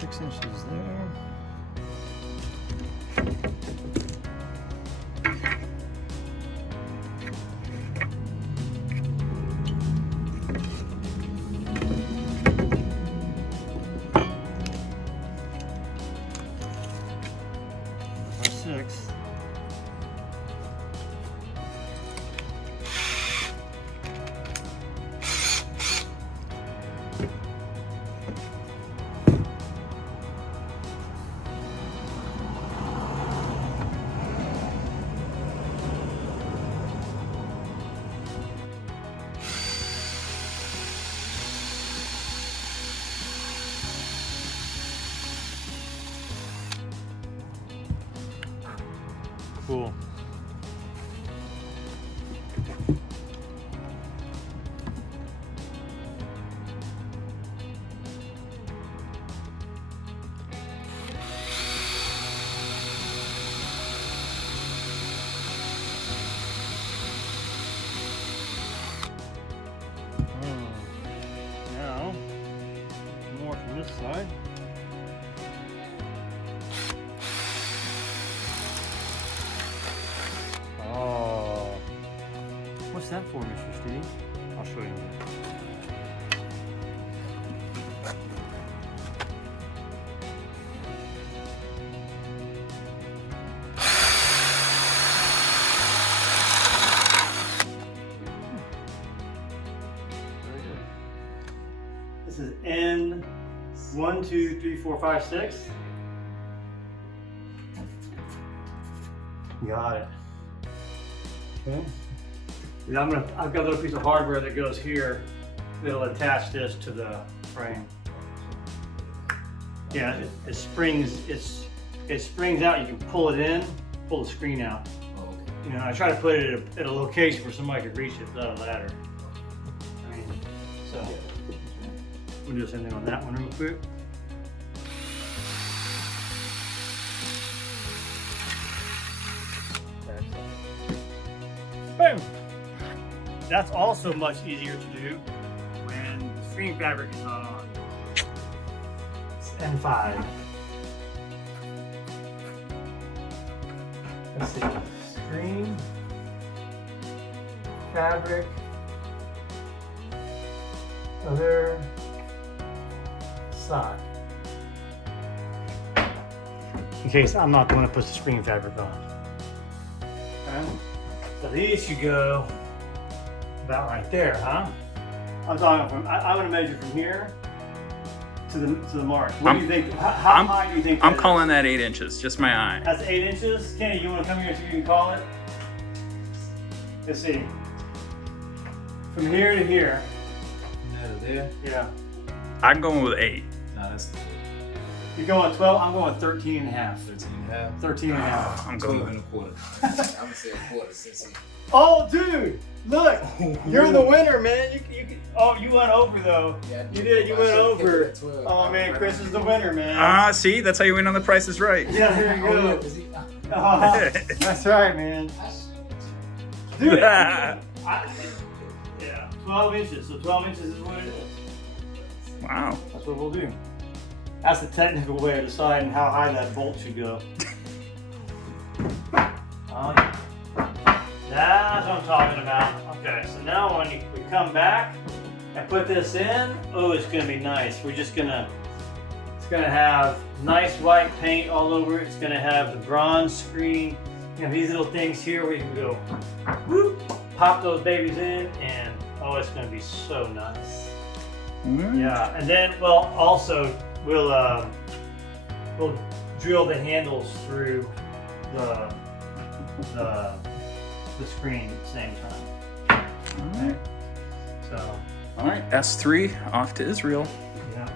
6 inches there. Our 6. Cool. Now, more from this side. Oh, what's that for, Mr. Steve? I'll show you. Very good. This is N 1, 2, 3, 4, 5, 6. Got it. Okay. And I've got a little piece of hardware that goes here that'll attach this to the frame. Yeah, it springs. It springs out. You can pull it in, pull the screen out. Oh, okay. You know, I try to put it at a location where somebody could reach it without a ladder. I mean, so we'll do the same thing on that one real quick. Boom! That's also much easier to do when the screen fabric is not on. It's N5. Let's see. Screen, fabric, other side. In case I'm not the one that puts the screen fabric on. Okay. So these should go about right there, huh? I'm talking from. I'm going to measure from here to the mark. What do you think? How high do you think? I'm calling that 8 inches. Just my eye. That's 8 inches. Kenny, you want to come here so you can call it? Let's see. From here to here. Out there? Yeah. I'm going with 8. No, that's You're going 12. I'm going 13 and a half. 13 and a half. 13 and a half. I'm 12 going and a quarter. I'm gonna say a quarter since he. Oh, dude! Look, you're the winner, man. You went over though. Yeah, You did. You went over. At 12. Oh man, Chris is the winner, man. See, that's how you win on The Price is Right. Yeah, here you Oh, yeah, go. 'cause he, Oh, that's right, man. Dude, yeah, 12 inches. So 12 inches is what it is. Wow. That's what we'll do. That's the technical way of deciding how high that bolt should go. That's what I'm talking about. Okay, so now when we come back and put this in, oh, it's gonna be nice. It's gonna have nice white paint all over it. It's gonna have the bronze screen. You know, these little things here where you can go, whoop, pop those babies in, and oh, it's gonna be so nice. Yeah, and then, well, also we'll drill the handles through the screen at the same time. Okay. So, All right, S3 off to Israel. yeah.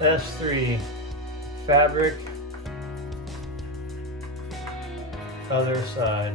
S3 fabric, other side.